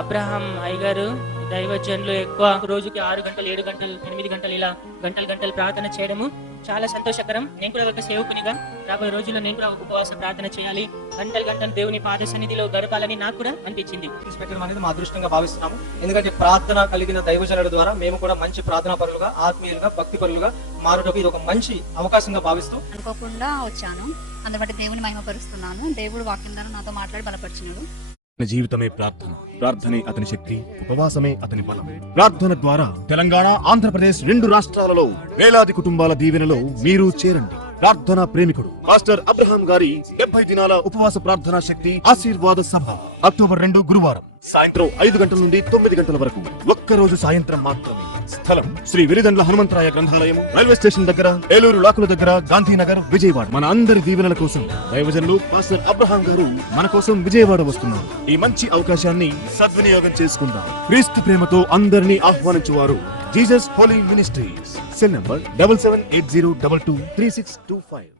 Abraham అయ్యగారు దైవజనులు ఎక్కువ రోజుకి 6 గంటలు 7 గంటలు 8 గంటలు ఇలా గంటలు ప్రార్థన చేయడము చాలా సంతోషకరం. నేను కూడా ఒక సేవకునిగా రాబోయే రోజుల్లో నేను కూడా ఒక ఉపవాస ప్రార్థన చేయాలి, గంటలు దేవుని పాద సన్నిధిలో గడపాలని నాకు కూడా అనిపించింది. పెట్టడం అనేది మా అదృష్టంగా భావిస్తున్నాము. ఎందుకంటే ప్రార్థన కలిగిన దైవజనుల ద్వారా మేము కూడా మంచి ప్రార్థనా పరులుగా, ఆత్మీయులుగా, భక్తి పరులుగా మారుటకు ఇది ఒక మంచి అవకాశంగా భావిస్తూ అనుకోకుండా వచ్చాను. అందుబట్టి దేవుని మహిమపరుస్తున్నాను. దేవుడు వాక్యం ద్వారా నాతో మాట్లాడి బలపరిచినాడు. జీవితమే ప్రార్థన, ప్రార్థనే అతని శక్తి, ఉపవాసమే అతని బలం. ప్రార్థన ద్వారా తెలంగాణ, ఆంధ్రప్రదేశ్ 2 రాష్ట్రాలలో వేలాది కుటుంబాల దీవెనలో మీరు చేరండి. ప్రార్థనా ప్రేమికుడు మాస్టర్ అబ్రహాం గారి 70 దినాల ఉపవాస ప్రార్థనా శక్తి ఆశీర్వాద సభ అక్టోబర్ 2 గురువారం సాయంత్రం 5 గంటల నుండి 9 గంటల వరకు. ఒక్కరోజు సాయంత్రం మాత్రమే. స్థలం శ్రీ వెలిదండ్ల హనుమంతరాయ గ్రంథాలయం, రైల్వే స్టేషన్ దగ్గర, ఏలూరు లాకుల దగ్గర, గాంధీనగర్, విజయవాడ. మన అందరి దీవెనల కోసం దైవజనులు మాస్టర్ అబ్రహాం గారు మన కోసం విజయవాడ వస్తున్నారు. ఈ మంచి అవకాశాన్ని సద్వినియోగం చేసుకుందాం. క్రీస్తు ప్రేమతో అందరినీ ఆహ్వానించువారు Jesus holy ministries. Cell number 7780223625.